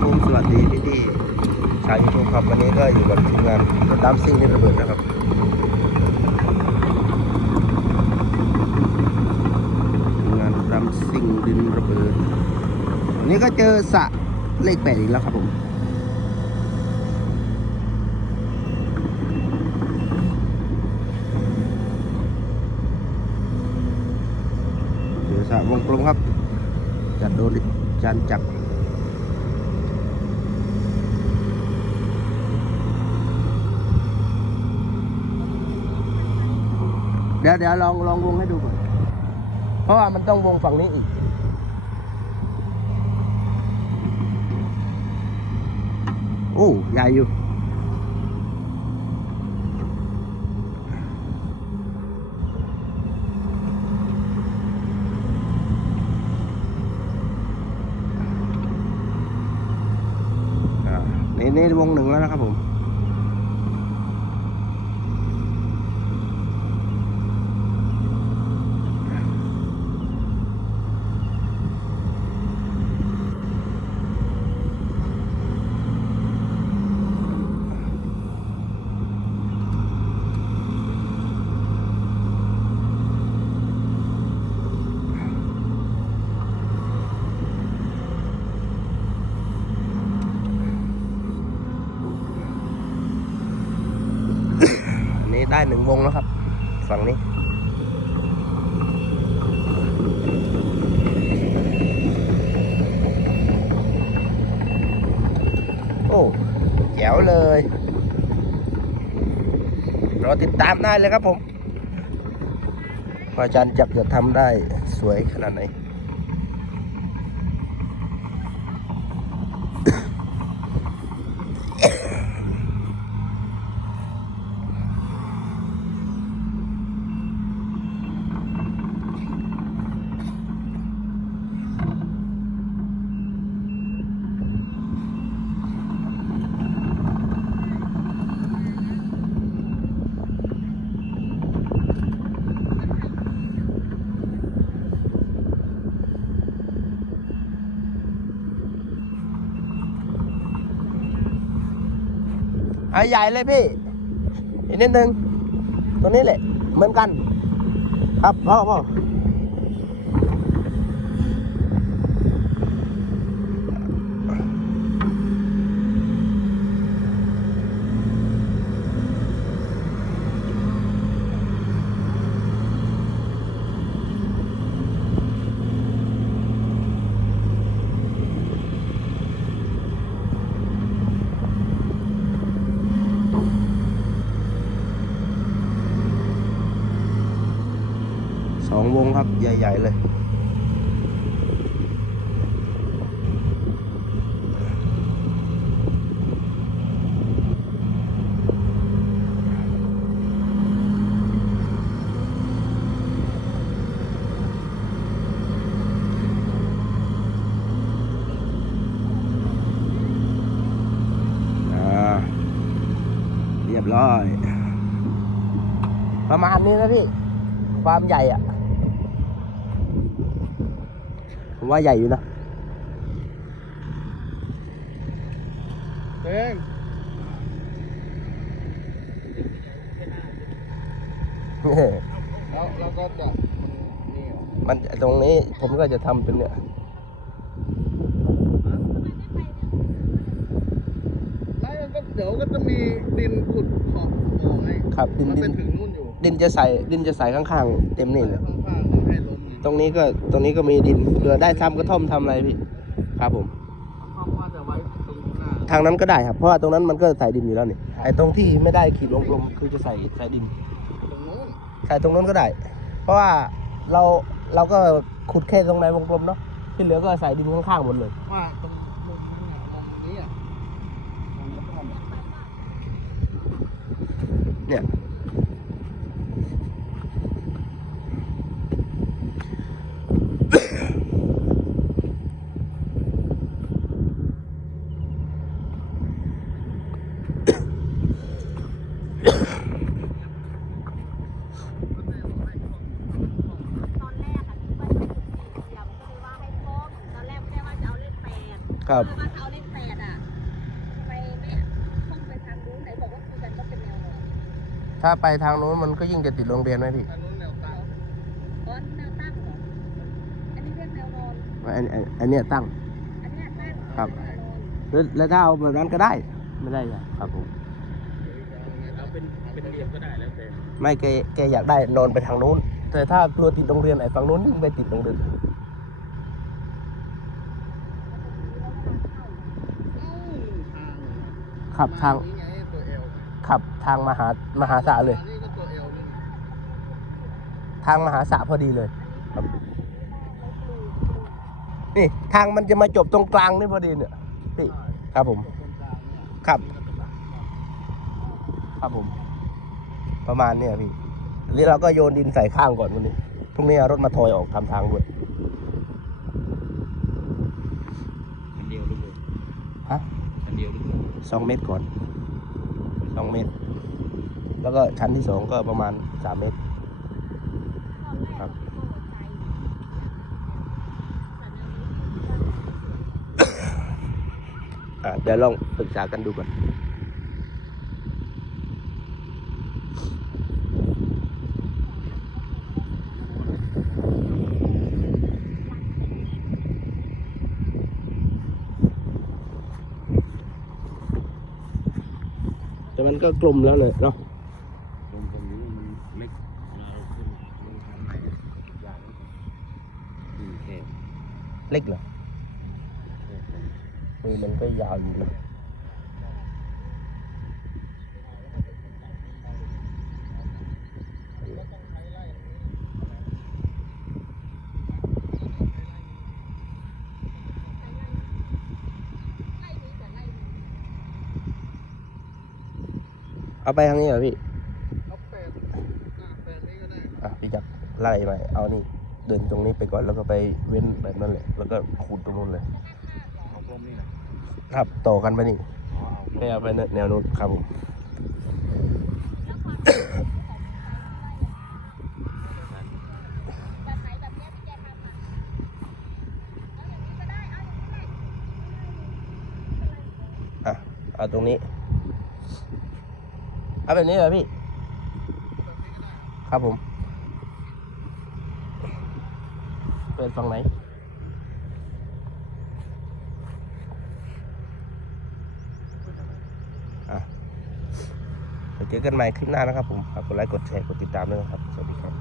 ผมสวัสดีพี่พี่ๆชาวยูทูบครับวันนี้ก็อยู่กับทีมงานรถดำซิ่งที่ระเบิดนะครับทีมงานรถดำซิ่งดินระเบิดวันนี้ก็เจอสระเลขแปดอีกแล้วครับผมเจอสระวงกลมครับจัดโดนจานจัก ดี๋ยวเดี๋ยวลองลองวงให้ดูก่อน เพราะว่ามันต้องวงฝั่งนี้อีก โอ้ใหญ่อยู่ นี่นี่วงหนึ่งแล้วนะครับผม อันนี้ได้ หนึ่งวงแล้วครับ ฝั่งนี้ โอ้แจ๋วเลยรอติดตามได้เลยครับผมอาจารย์จับจะทำได้สวยขนาดไหน เอาใหญ่เลยพี่ อีกนิดนึงตัวนี้แหละเหมือนกัน ครับพ่อพ่อ วงครับ ใหญ่ ๆ เลย เรียบร้อย ประมาณนี้นะพี่ ความใหญ่อะ ผมว่าใหญ่อยู่นะเองแล้วเราก็จะนี่มันตรงนี้ผมก็จะทำเป็นเนี่ยแล้วก็เดี๋ยวก็จะมีดินขุดขอบออกให้ครับดินมันดิเป็นนถึงนู่นอยู่ดินจะใส่ดินจะใส่ข้างๆ เต็มนี่เลยข้างๆให้ลม ตรงนี้ก็ตรงนี้ก็มีดินเผื่อได้ทำกระท่อมทำอะไรพี่ครับผมเขาว่าจะไว้ตรงหน้าทางนั้นก็ได้ครับ เพราะว่าตรงนั้นมันก็ใส่ดินอยู่แล้วนี่ไอ้ตรงที่ไม่ได้ขีดวงกลมคือจะใส่ใส่ดินตรงนู้นใส่ตรงนั้นก็ได้ เพราะว่าเราเราก็ขุดแค่ตรงในวงกลมเนาะที่เหลือก็ใส่ดินข้างๆหมดเลยว่าตรงตรงนี้อะตรงนี้อะตรงนี้ก็มันเนี่ย ตอนแรกอะที่ว่าจะปลูกสีเขียวก็เลยว่าให้พ่อตอนแรกไม่ได้ว่าจะเอาเลขแปด ครับว่าจะเอาเลขแปดอะทำไมไม่พุ่งไปทางนู้นไหนบอกว่าคุยกันว่าเป็นแนวนอนถ้าไปทางนู้นมันก็ยิ่งจะติดโรงเรียนไหมพี่ทางนู้นแนวตั้งอ๋อแนวตั้งเหรออันนี้เรียกแนวนอนอันอันอันเนี้ยตั้ง อันเนี้ยตั้งครับ แนวนอนแล้วแล้วถ้าเอาแบบนั้นก็ได้ ไม่ได้ไงครับผมเอาเป็นเป็นเหลี่ยมก็ได้แล้วแต่ไม่แกแกอยากได้นอนไปทางนู้น แต่ถ้ากลัวติดโรงเรียนไอ้ฝั่งนู้นยิ่งไปติดโรงเรียน เอ้าทาง ขับทางนี้ไงตัวเอลขับทางมหามหาสะเลยอันนี้ก็ตัวเอลนี่ทางมหาสะพอดีเลยครับนี่ทางมันจะมาจบตรงกลางนี่พอดีเนี่ยพี่ครับผมตรงกลางเนี่ยครับ ครับผม ประมาณเนี้ยพี่อันนี้เราก็โยนดินใส่ข้างก่อนวันนี้พรุ่งนี้เอารถมาทอยออกทำทางด้วยอันเดียวลูกฮะอัน เดียวลูกสองเมตรก่อนสองเมตร แล้วก็ชั้นที่สองก็ประมาณสามเมตร ครับ อะเดี๋ยวลองปรึกษากันดูก่อน มันก็กลมแล้วเลยเนาะตรงตรงนี้มันเล็กเราขึ้นลงทางไหนอย่างนี้ดินแคบเล็กเหรอแคบลงมือมันก็ยาวอยู่ เอาไปทางนี้เหรอพี่เอาแปดอ่าแปดนี้ก็ได้อะพี่จักรไล่ไปเอานี่ เดินตรงนี้ไปก่อนแล้วก็ไปเว้นแบบนั้นเลยแล้วก็ขุดตรงนู้นเลย เอาพวกนี้นะครับต่อกันไปนี่อ๋อเอาไม่เอาไปแนวนู้นครับผมแบบไหนแบบเนี้ยพี่แกทำอะเอาอย่างนี้ก็ได้เอาอย่างนี้แหละอะเอาตรงนี้ เอาแบบนี้เหรอพี่ ครับผม เปิดฝั่งไหนอะเดี๋ยวเจอกันใหม่คลิปหน้านะครับผม ฝากกดไลค์ กดแชร์ กดติดตามด้วยนะครับ สวัสดีครับ